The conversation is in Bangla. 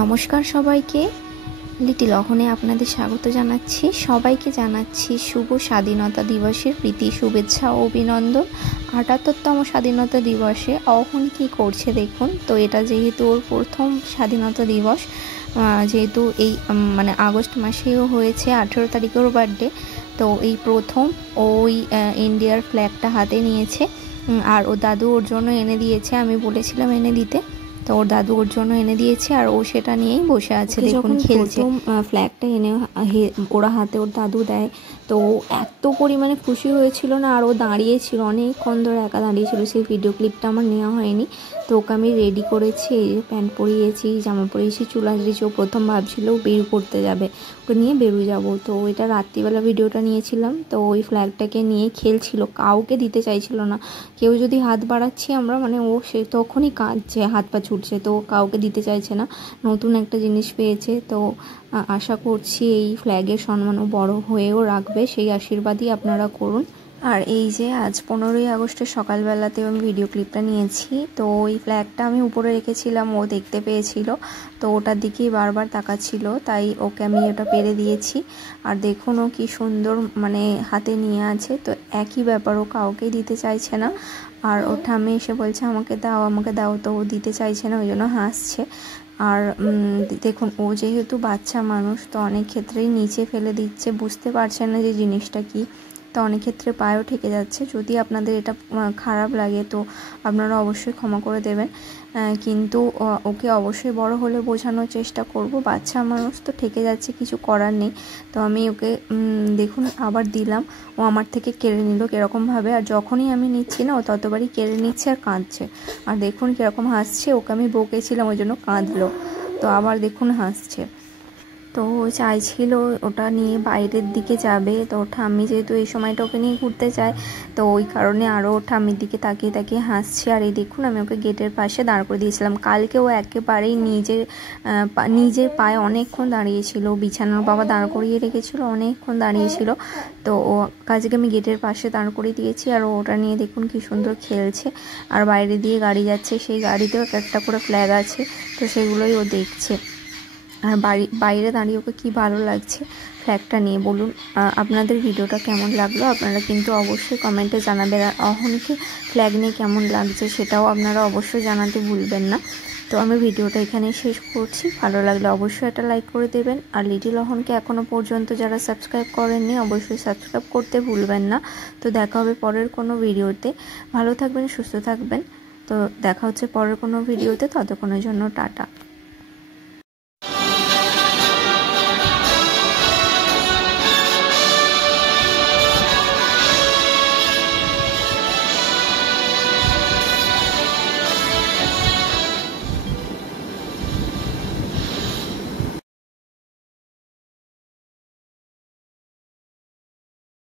নমস্কার সবাইকে, লিটিল অহনে আপনাদের স্বাগত জানাচ্ছি। সবাইকে জানাচ্ছি শুভ স্বাধীনতা দিবসের প্রীতি শুভেচ্ছা ও অভিনন্দন। ৭৮তম স্বাধীনতা দিবসে অহন কি করছে দেখুন। তো এটা যেহেতু ওর প্রথম স্বাধীনতা দিবস, যেহেতু এই মানে আগস্ট মাসেও হয়েছে, 18 তারিখের বার্থডে, তো এই প্রথম ওই ইন্ডিয়ার ফ্ল্যাগটা হাতে নিয়েছে। আর ও দাদু ওর জন্য এনে দিয়েছে, আমি বলেছিলাম এনে দিতে, তো ওর দাদু ওর জন্য এনে দিয়েছে আর ও সেটা নিয়েই বসে আছে। দেখুন খেলছে। ফ্ল্যাগটা এনে ওরা হাতে ওর দাদু দেয়, তো এত পরিমাণে খুশি হয়েছিল না। আর ও দাঁড়িয়েছিল অনেকক্ষণ ধরে, একা দাঁড়িয়েছিল। সেই ভিডিও ক্লিপটা আমার নেওয়া হয়নি। তো ওকে আমি রেডি করেছি, প্যান্ট পরিয়েছি, জামা পরিয়েছি, চুল আঁচড়েছি। ও প্রথম ভাবছিল বের করতে যাবে, ওকে নিয়ে বেরোয় যাবো। তো এটা রাত্রিবেলা ভিডিওটা নিয়েছিলাম। তো ওই ফ্ল্যাগটাকে নিয়ে খেলছিল, কাউকে দিতে চাইছিল না। কেউ যদি হাত বাড়াচ্ছি আমরা, মানে ও সে তখনই কাঁদছে, হাত পা ছুটছে, তো কাউকে দিতে চাইছে না। নতুন একটা জিনিস পেয়েছে, তো আশা করছি এই ফ্ল্যাগের সম্মানও বড় হয়েও রাখবে, সেই আশীর্বাদই আপনারা করুন। আর এই যে আজ 15ই আগস্টের সকালবেলাতে আমি ভিডিও ক্লিপটা নিয়েছি। তো ওই ফ্ল্যাগটা আমি উপরে রেখেছিলাম, ও দেখতে পেয়েছিল, তো ওটার দিকেই বারবার তাকাচ্ছিল, তাই ওকে আমি ওটা পেরে দিয়েছি। আর দেখুন ও কি সুন্দর মানে হাতে নিয়ে আছে। তো একই ব্যাপার, ও কাউকেই দিতে চাইছে না। আর ওর ঠাম্মি এসে বলছে আমাকে দাও আমাকে দাও, তো ও দিতে চাইছে না, ওই জন্য হাসছে। আর দেখুন ও যেহেতু বাচ্চা মানুষ, তো অনেক ক্ষেত্রেই নিচে ফেলে দিচ্ছে, বুঝতে পারছে না যে জিনিসটা কি। তো অনেক ক্ষেত্রে পায়েও ঠেকে যাচ্ছে। যদি আপনাদের এটা খারাপ লাগে তো আপনারা অবশ্যই ক্ষমা করে দেবেন, কিন্তু ওকে অবশ্যই বড় হলে বোঝানোর চেষ্টা করব। বাচ্চা মানুষ তো ঠেকে যাচ্ছে, কিছু করার নেই। তো আমি ওকে দেখুন আবার দিলাম, ও আমার থেকে কেড়ে নিল কীরকমভাবে। আর যখনই আমি নিচ্ছি না, ও ততবারই কেড়ে নিচ্ছে আর কাঁদছে। আর দেখুন কীরকম হাসছে, ওকে আমি বকেছিলাম ওই জন্য কাঁদলো, তো আবার দেখুন হাসছে। তো চাইছিল ওটা নিয়ে বাইরের দিকে যাবে, তো ঠাম্মি যেহেতু এই সময়টা ওকে নিয়ে ঘুরতে চায়, তো ওই কারণে আরও ঠাম্মির দিকে তাকিয়ে তাকিয়ে হাসছে। আর এই দেখুন আমি ওকে গেটের পাশে দাঁড় করে দিয়েছিলাম। কালকে ও একেবারেই নিজের পায়ে অনেকক্ষণ দাঁড়িয়েছিল, বিছানার বাবা দাঁড় করিয়ে রেখেছিল, অনেকক্ষণ দাঁড়িয়েছিল। তো ও কাজকে আমি গেটের পাশে দাঁড় করিয়ে দিয়েছি, আর ওটা নিয়ে দেখুন কি সুন্দর খেলছে। আর বাইরে দিয়ে গাড়ি যাচ্ছে, সেই গাড়িতেও একটা করে ফ্ল্যাগ আছে, তো সেগুলোই ও দেখছে। আর বাইরে দাঁড়িয়ে ওকে কী ভালো লাগছে ফ্ল্যাগটা নিয়ে। বলুন আপনাদের ভিডিওটা কেমন লাগলো, আপনারা কিন্তু অবশ্যই কমেন্টে জানাবেন। আর অহনকে ফ্ল্যাগ নিয়ে কেমন লাগছে সেটাও আপনারা অবশ্যই জানাতে ভুলবেন না। তো আমি ভিডিওটা এখানে শেষ করছি। ভালো লাগলে অবশ্যই একটা লাইক করে দেবেন। আর লিটিল অহনকে এখনও পর্যন্ত যারা সাবস্ক্রাইব করেননি অবশ্যই সাবস্ক্রাইব করতে ভুলবেন না। তো দেখা হবে পরের কোনো ভিডিওতে। ভালো থাকবেন, সুস্থ থাকবেন। তো দেখা হচ্ছে পরের কোনো ভিডিওতে, ততক্ষণের জন্য টাটা।